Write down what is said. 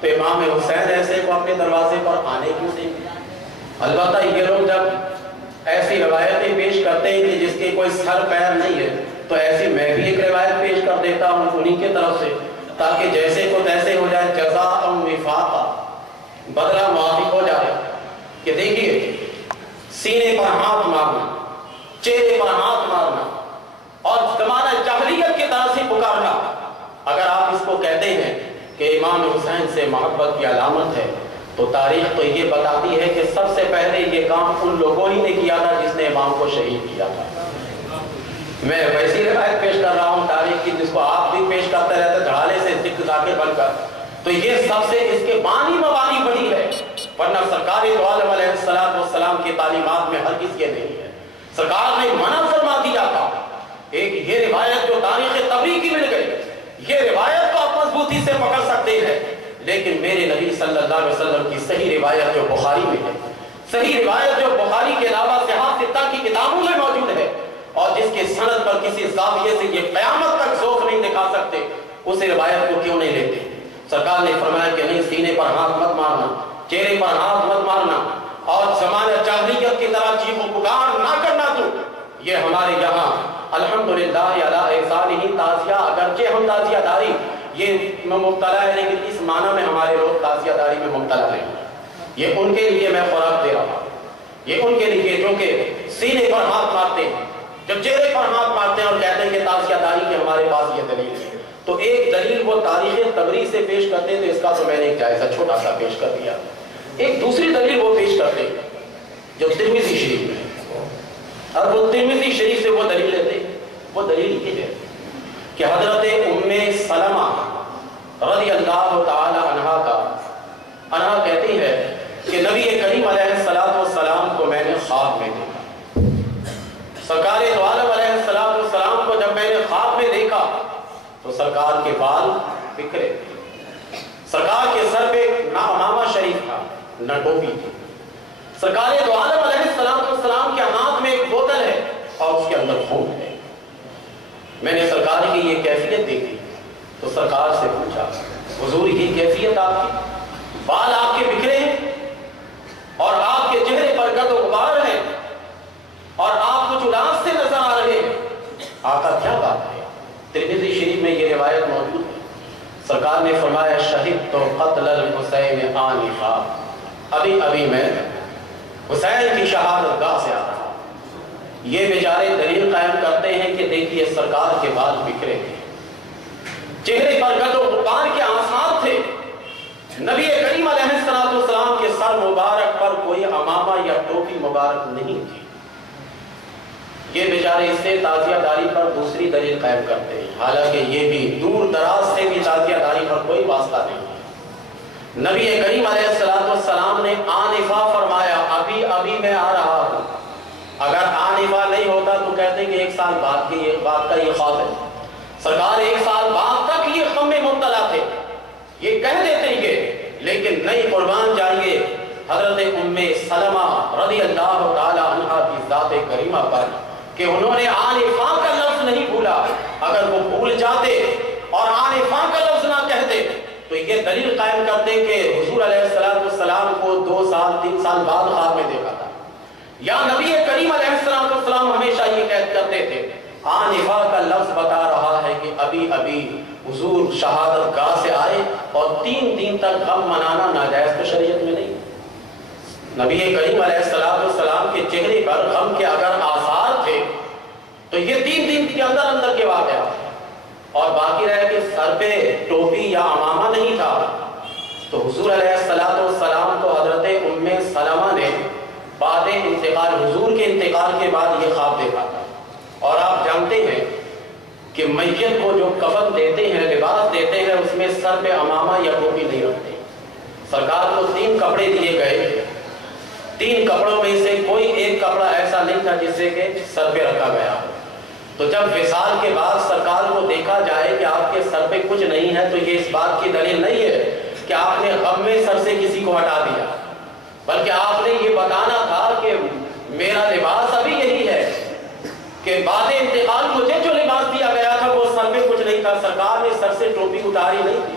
تو امام حسین ایسے کو اپنے دروازے پر آنے کیوں نہیں دیا؟ البتہ یہ لوگ جب ایسی روایتیں پیش کرتے ہیں کہ جس کے کوئی سر پیر نہیں ہے، تو ایسی میں بھی ایک روایت پیش کر دیتا ہوں انہی کے طرف سے، تاکہ جیسے کو تیسے ہو جائے، جزاء وفاقا، بدلہ موافق ہو جائے۔ کہ دیکھیے، سینے پر ہاتھ مارنا، چہرے پر ہاتھ مارنا اور زمانہ جاہلیت کی طرح سے پکارنا، اگر آپ اس کو کہتے ہیں کہ امام حسین سے محبت کی علامت ہے، تو تاریخ تو یہ بتاتی ہے کہ سب سے پہلے یہ کام ان لوگوں ہی نے کیا تھا جس نے امام کو شہید کیا تھا۔ میں ویسی روایت پیش کر رہا ہوں تاریخ کی، جس کو آپ بھی پیش کرتے رہتے دھڑالے سے ذکر ذاکر بن کر، تو یہ سب سے اس کے بانی مبانی بڑی ہے، ورنہ سرکار دو عالم علیہ السلام کی تعلیمات میں ہرگز یہ نہیں ہے۔ سرکار نے منع فرما دیا تھا، ایک یہ روایت جو تاریخ طبری کی مل گئی، یہ روایت کو آپ مضبوطی سے پکڑ سکتے ہیں، لیکن میرے نبی صلی اللہ علیہ وسلم کی صحیح روایت جو بخاری میں ہے، صحیح روایت جو بخاری کے علاوہ صحاح ستہ کی کتابوں میں موجود ہے، اور جس کے سند پر کسی زاویے سے یہ قیامت تک ذوق نہیں دکھا سکتے، اس روایت کو کیوں نہیں لیتے؟ سرکار نے فرمایا کہ نہیں، سینے پر ہاتھ مت مارنا، چہرے پر ہاتھ مت مارنا، اور زمانہ جاہلیت کی طرح چیخ و پکار نہ کرنا۔ تو یہ ہمارے یہاں الحمدللہ علی احسانہ تعزیہ، اگرچہ ہم تعزیہ داری یہ مبتلا ہے، لیکن اس معنی میں ہمارے لوگ تعزیہ داری میں مبتلا نہیں۔ یہ ان کے لیے میں خوراک دے رہا ہوں، یہ ان کے لیے جو کہ سینے پر ہاتھ مارتے ہیں، جو چہرے پر ہاتھ مارتے ہیں اور کہتے ہیں کہ تعزیہ داری کے ہمارے پاس یہ دلیل ہے۔ تو ایک دلیل وہ تاریخ طبری سے پیش کرتے تھے، اس کا تو میں نے ایک جائزہ چھوٹا سا پیش کر دیا۔ ایک دوسری دلیل وہ پیش کرتے جو ترمذی شریف میں ہے، اور وہ ترمذی شریف سے وہ دلیل لیتے، وہ دلیل یہ ہے کہ حضرت ام سلمہ رضی اللہ تعالی عنہا کہتی ہے کہ نبی کریم علیہ السلام کو میں نے خواب میں دیکھا۔ سرکار دو عالم علیہ السلام کو جب میں نے خواب میں دیکھا تو سرکار کے بال بکھرے تھے، سرکار کے سر پہ نہ امامہ شریف تھا نہ ٹوپی تھی، سرکار دو عالم علیہ السلام کے ہاتھ میں ایک بوتل ہے اور اس کے اندر خون ہے۔ میں نے سرکار کی یہ کیفیت دیکھی تو سرکار سے پوچھا، حضور یہ کیفیت آپ کی، بال آپ کے بکھرے ہیں اور آپ کے چہرے پر گرد و غبار ہے اور آپ کچھ اداس سے نظر آ رہے ہیں، آقا کیا بات ہے؟ ترمذی شریف میں یہ روایت موجود ہے۔ سرکار نے فرمایا، شہید تو قتل الحسین آنفا، ابھی میں حسین کی شہادت گاہ سے آ رہا ہوں۔ یہ بیچارے دلیل قائم کرتے ہیں کہ دیکھیے سرکار کے بال بکھرے تھے، چہرے پر گرد و غبار کے آثار تھے، نبی کریم علیہ السلام کے سر مبارک پر کوئی عمامہ یا ٹوپی مبارک نہیں تھی۔ یہ بیچارے اس سے تعزیہ داری پر دوسری دلیل قائم کرتے ہیں، حالانکہ یہ بھی دور دراز سے بھی تعزیہ داری پر کوئی واسطہ نہیں ہے۔ نبی کریم علیہ السلام نے آنفا فرمایا، ابھی میں آ رہا ہوں۔ اگر آنفا نہیں ہوتا تو کہتے کہ ایک سال بعد کی یہ بات کا یہ خواب ہے۔ سرکار ایک سال بعد تک یہ غم میں مبتلا تھے، یہ کہہ دیتے ہیں، لیکن نہیں، قربان جائیے حضرت ام سلمہ رضی اللہ تعالی عنہا کی ذات کریمہ پر کہ انہوں نے آنفا کا لفظ نہیں بھولا۔ اگر وہ بھول جاتے اور آنفا کا لفظ نہ کہتے تو یہ دلیل قائم کرتے کہ حضور علیہ السلام کو 2 سال 3 سال بعد خواب میں دیکھا تھا، یا نبی کریم علیہ السلام ہمیشہ یہ کہہ کرتے تھے۔ آنفا کا لفظ بتا رہا ہے کہ ابھی حضور شہادت گاہ سے آئے اور 3 دن تک غم منانا ناجائز تو شریعت میں نہیں۔ نبی کریم علیہ السلام کے چہرے پر غم کے اگر آثار تھے تو یہ 3 دن کے اندر کے واقعات، اور باقی رہے کہ سر پہ ٹوپی یا عمامہ نہیں تھا، تو حضور علیہ السلام کو حضرت ام سلمہ نے بعد انتقال، حضور کے انتقال کے بعد یہ خواب دیکھا تھا۔ اور آپ جانتے ہیں کہ میت کو جو کفن دیتے ہیں، لباس دیتے ہیں، اس میں سر پہ عمامہ یا ٹوپی نہیں رکھتے۔ سرکار کو 3 کپڑے دیے گئے، 3 کپڑوں میں سے کوئی ایک کپڑا ایسا نہیں تھا جس سے کہ سر پہ رکھا گیا ہو۔ تو جب وصال کے بعد سرکار کو دیکھا جائے کہ آپ کے سر پہ کچھ نہیں ہے، تو یہ اس بات کی دلیل نہیں ہے کہ آپ نے غم میں سر سے کسی کو ہٹا دیا، بلکہ آپ نے یہ بتانا تھا کہ میرا لباس ابھی یہی ہے کہ بعد انتقال مجھے جو لباس دیا گیا تھا وہ سر پہ کچھ نہیں تھا۔ سرکار نے سر سے ٹوپی اتاری نہیں تھی،